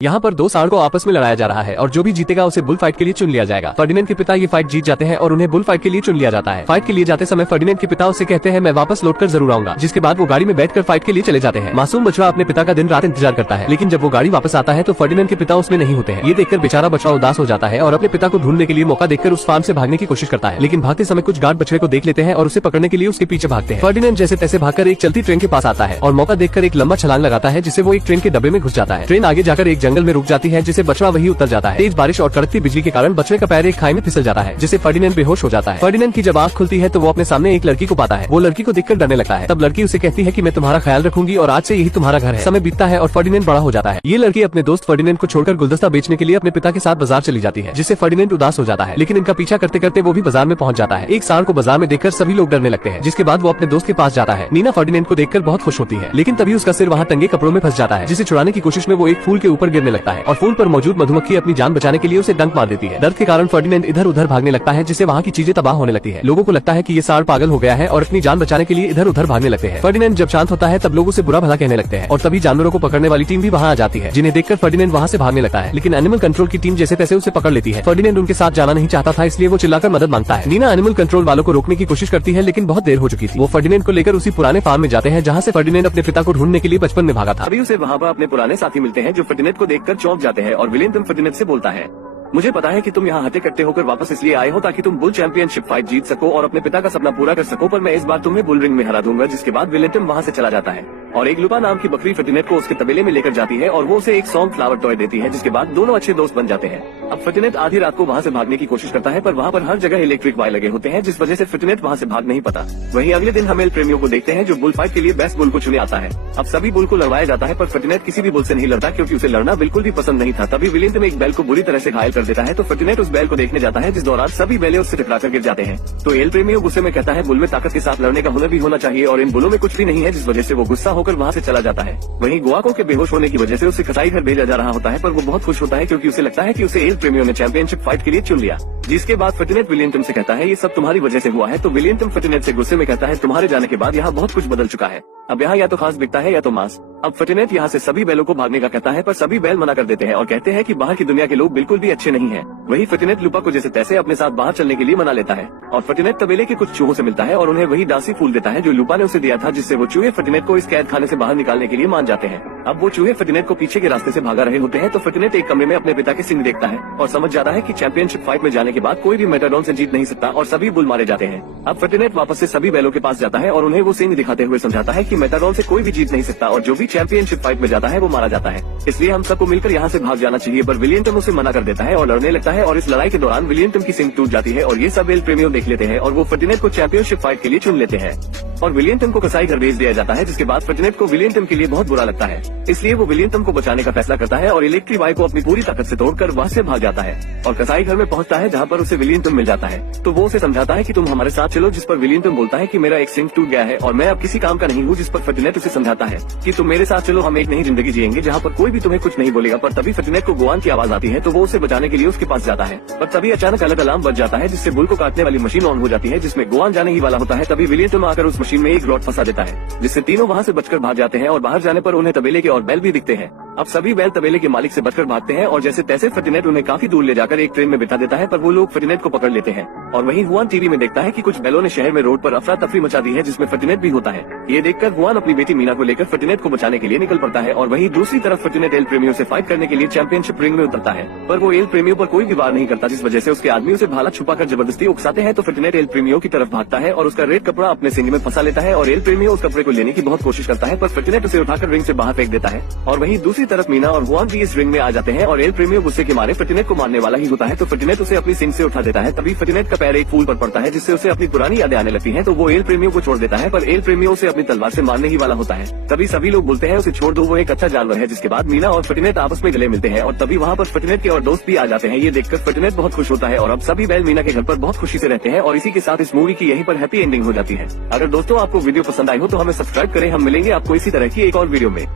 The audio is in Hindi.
यहाँ पर दो सांड को आपस में लड़ाया जा रहा है और जो भी जीतेगा उसे बुल फाइट के लिए चुन लिया जाएगा। फर्डिनेंड के पिता ये फाइट जीत जाते हैं और उन्हें बुल फाइट के लिए चुन लिया जाता है। फाइट के लिए जाते समय फर्डिनेंड के पिता उससे कहते हैं मैं वापस लौटकर जरूर आऊंगा, जिसके बाद वो गाड़ी में बैठकर फाइट के लिए चले जाते हैं। मासूम बछड़ा अपने पिता का दिन रात इंतजार करता है, लेकिन जब वो गाड़ी वापस आता है तो फर्डिनेंड के पिता उसमें नहीं होते हैं। ये देखकर बेचारा बछड़ा उदास हो जाता है और अपने पिता को ढूंढने के लिए मौका देखकर उस फार्म से भागने की कोशिश करता है, लेकिन भागते समय कुछ गार्ड बछड़े को देख लेते हैं और उसे पकड़ने के लिए उसके पीछे भागते हैं। फर्डिनेंड जैसे तैसे भागकर एक चलती ट्रेन के पास आता है और मौका देखकर एक लंबा छलांग लगाता है, जिससे वो एक ट्रेन के डब्बे में घुस जाता है। ट्रेन आगे जाकर एक जंगल में रुक जाती है, जिसे बछड़ा वही उतर जाता है। तेज बारिश और कड़कती बिजली के कारण बछड़े का पैर एक खाई में फिसल जाता है, जिससे फर्डिनेंड बेहोश हो जाता है। फर्डिनेंड की जब आंख खुलती है तो वो अपने सामने एक लड़की को पाता है। वो लड़की को देखकर डरने लगता है। तब लड़की उसे कहती है कि मैं तुम्हारा ख्याल रखूंगी और आज से यही तुम्हारा घर है। समय बीतता है और फर्डिनेंड बड़ा हो जाता है। ये लड़की अपने दोस्त फर्डिनेंड को छोड़कर गुलदस्ता बेचने के लिए अपने पिता के साथ बाजार चली जाती है, जिससे फर्डिनेंड उदास हो जाता है, लेकिन इनका पीछा करते करते वो भी बाजार में पहुंच जाता है। एक सांड को बाजार में देखकर सभी लोग डरने लगते हैं, जिसके बाद वो अपने दोस्त के पास जाता है। नीना फर्डिनेंड को देखकर बहुत खुश होती है, लेकिन तभी उसका सिर वहाँ टंगे कपड़ों में फंस जाता है, जिसे छुड़ाने की कोशिश में वो एक फूल के ऊपर गिरने लगता है और फूल पर मौजूद मधुमक्खी अपनी जान बचाने के लिए उसे डंक मार देती है। दर्द के कारण फर्डिनेंड इधर उधर भागने लगता है, जिससे वहाँ की चीजें तबाह होने लगती है। लोगों को लगता है कि ये सांड पागल हो गया है और अपनी जान बचाने के लिए इधर उधर भागने लगते हैं। फर्डिनेंड जब शांत होता है तब लोग उसे बुरा भला कहने लगते हैं और तभी जानवरों को पकड़ने वाली टीम भी वहाँ आ जाती है, जिन्हें देखकर फर्डिनेंड वहाँ से भागने लगता है, लेकिन एनिमल कंट्रोल की टीम जैसे तैसे उसे पकड़ लेती है। फर्डिनेंड उनके साथ जाना नहीं चाहता था, इसलिए वो चिल्लाकर मदद मांगता है। नीना एनिमल कंट्रोल वालों को रोकने की कोशिश करती है, लेकिन बहुत देर हो चुकी थी। वो फर्डिनेंड को लेकर उसी पुराने फार्म में जाते हैं, जहाँ से फर्डिनेंड अपने पिता को ढूंढने के लिए बचपन में भागा था। अभी उसे वहाँ पर अपने पुराने साथी मिलते हैं, जो फर्डिनेंड को देखकर चौंक जाते हैं और विलियम फर्डिनेंड से बोलता है, मुझे पता है कि तुम यहाँ हटे कट्टे होकर वापस इसलिए आए हो ताकि तुम बुल चैंपियनशिप फाइट जीत सको और अपने पिता का सपना पूरा कर सको, पर मैं इस बार तुम्हें बुल रिंग में हरा दूंगा। जिसके बाद विलियम वहाँ से चला जाता है और एक लुपा नाम की बकरी फर्डिनेंड को उसके तबेले में लेकर जाती है और वो उसे एक सॉन्ग फ्लावर टॉय देती है, जिसके बाद दोनों अच्छे दोस्त बन जाते हैं। अब फर्डिनेंड आधी रात को वहाँ से भागने की कोशिश करता है, पर वहाँ पर हर जगह इलेक्ट्रिक वायर लगे होते हैं, जिस वजह से फर्डिनेंड वहाँ से भाग नहीं पाता। वहीं अगले दिन हम एल प्रेमियों को देखते हैं, जो बुल फाइट के लिए बेस्ट बुल को चुने आता है। अब सभी बुल को लड़वाया जाता है, पर फर्डिनेंड किसी भी बुल से नहीं लड़ता, क्योंकि उसे लड़ना बिल्कुल भी पसंद नहीं था। तभी विलियम एक बैल को बुरी तरह से घायल कर देता है, तो फर्डिनेंड उस बैल को देखने जाता है, जिस दौरान सभी बैले उससे टकराकर गिर जाते हैं। तो एल प्रेमियों गुस्से में कहता है, बुल में ताकत के साथ लड़ने का हुनर भी होना चाहिए और इन बुलों में कुछ भी नहीं है, जिस वजह से वो गुस्सा होकर वहाँ से चला जाता है। वहीं गुआको के बेहोश होने की वजह से उसे कसाई घर भेजा जा रहा होता है, पर वो बहुत खुश होता है क्योंकि उसे लगता है कि उसे एल प्रेमियों ने चैंपियनशिप फाइट के लिए चुन लिया। जिसके बाद फर्डिनेंड विलियम से कहता है, ये सब तुम्हारी वजह से हुआ है। तो विलियम फर्डिनेंड से गुस्से में कहता है, तुम्हारे जाने के बाद यहाँ बहुत कुछ बदल चुका है। अब यहाँ या तो खास बिकता है या तो मांस। अब फर्डिनेंड यहाँ से सभी बैलों को भागने का कहता है, पर सभी बैल मना कर देते हैं और कहते हैं कि बाहर की दुनिया के लोग बिल्कुल भी अच्छे नहीं हैं। वही फर्डिनेंड लुपा को जैसे तैसे अपने साथ बाहर चलने के लिए मना लेता है और फर्डिनेंड तबेले के कुछ चूहों से मिलता है और उन्हें वही डांसी फूल देता है जो लुपा ने उसे दिया था, जिससे वो चूहे फर्डिनेंड को इस कैद खाने से बाहर निकालने के लिए मान जाते हैं। अब वो चूहे फर्डिनेंड को पीछे के रास्ते से भागा रहे होते हैं, तो फर्डिनेंड एक कमरे में अपने पिता के सिंह देखता है और समझ जाता है कि चैंपियनशिप फाइट में जाने के बाद कोई भी मेटाडॉन से जीत नहीं सकता और सभी बुल मारे जाते हैं। अब फर्डिनेंड वापस से सभी बैलों के पास जाता है और उन्हें वो सिंह दिखाते हुए समझाता है कि मेटाडॉन से कोई भी जीत नहीं सकता और जो भी चैंपियनशिप फाइट में जाता है वो मारा जाता है, इसलिए हम सबको मिलकर यहाँ से भाग जाना चाहिए। पर विलियम उसे मना कर देता है और लड़ने लगता है और इस लड़ाई के दौरान विलियम की सिंह टूट जाती है और ये सब एल प्रेमियों देख लेते हैं और वो फर्डिनेंड को चैंपियनशिप फाइट के लिए चुन लेते हैं और विलियम को कसाई घर भेज दिया जाता है। जिसके बाद फर्डिनेंड को विलियम के लिए बहुत बुरा लगता है, इसलिए वो विलियम को बचाने का फैसला करता है और इलेक्ट्रिक वायर को अपनी पूरी ताकत से तोड़कर वहाँ से भाग जाता है और कसाई घर में पहुँचता है, जहाँ पर उसे विलियम मिल जाता है। तो वो उसे समझाता है कि तुम हमारे साथ चलो, जिस पर विलियम बोलता है कि मेरा एक सिंह टूट गया है और मैं अब किसी काम का नहीं हूँ। जिस पर फर्डिनेंड उसे समझाता है कि तुम मेरे साथ चलो, हम एक नई जिंदगी जिएंगे जहाँ पर कोई भी तुम्हें कुछ नहीं बोलेगा। पर तभी फर्डिनेंड को गुआन की आवाज आती है, तो वो उसे बचाने के लिए उसके पास जाता है, पर तभी अचानक अलग अलार्म बज जाता है, जिससे बुल को काटने वाली मशीन ऑन हो जाती है, जिसमें गुआन जाने ही वाला होता है। तभी विलियम आकर उस मशीन में एक रॉड फंसा देता है, जिससे तीनों वहाँ से बचकर भाग जाते हैं और बाहर जाने पर उन्हें तबेले के और बैल भी दिखते हैं। अब सभी बैल तबेले के मालिक से बचकर भागते हैं और जैसे तैसे फर्डिनेंड उन्हें काफी दूर ले जाकर एक ट्रेन में बिठा देता है, पर वो लोग फर्डिनेंड को पकड़ लेते हैं। और वहीं हुआन टीवी में देखता है कि कुछ बैलों ने शहर में रोड पर अफरा तफरी मचा दी है, जिसमें फर्डिनेंड भी होता है। ये देखकर हुआन अपनी बेटी मीना को लेकर फर्डिनेंड को बचाने के लिए निकल पड़ता है और वहीं दूसरी तरफ फर्डिनेंड एल प्रेमियों से फाइट करने के लिए चैंपियनशिप रिंग में उतरता है, पर वो एल प्रेमियों पर कोई भी वार नहीं करता, जिस वजह से उसके आदमी उसे भाला छुपाकर जबरदस्ती उकसाते हैं। तो फर्डिनेंड एल प्रेमियों की तरफ भागता है और उसका रेड कपड़ा अपने सिंह में फंसा लेता है और एल प्रेमियों उस कपड़े को लेने की बहुत कोशिश करता है, पर फर्डिनेंड उसे उठाकर रिंग से बाहर फेंक देता है। और वहीं दूसरी तरफ मीना और हुआन भी इस रिंग में आ जाते हैं और एल प्रेमियों गुस्से के मारे फर्डिनेंड को मारने वाला ही होता है, तो फर्डिनेंड उसे अपनी सिंह से उठा देता है। तभी फर्डिनेंड का पैर एक फूल पर पड़ता है, जिससे उसे अपनी पुरानी यादें आने लगती हैं, तो वो एल प्रेमियों को छोड़ देता है, पर एल प्रेमियों उसे अपनी तलवार से मारने ही वाला होता है। तभी सभी लोग बोलते हैं उसे छोड़ दो, वो एक अच्छा जानवर है। जिसके बाद मीना और फर्डिनेंड आपस में गले मिलते हैं और तभी वहाँ पर फर्डिनेंड के और दोस्त भी आ जाते हैं। ये देखकर फर्डिनेंड बहुत खुश होता है और अब सभी बैल मीना के घर पर बहुत खुशी से रहते हैं और इसी के साथ इस मूवी की यहीं पर हैप्पी एंडिंग हो जाती है। अगर दोस्तों आपको वीडियो पसंद आई हो तो हमें सब्सक्राइब करें। हम मिलेंगे आपको इसी तरह की एक और वीडियो में।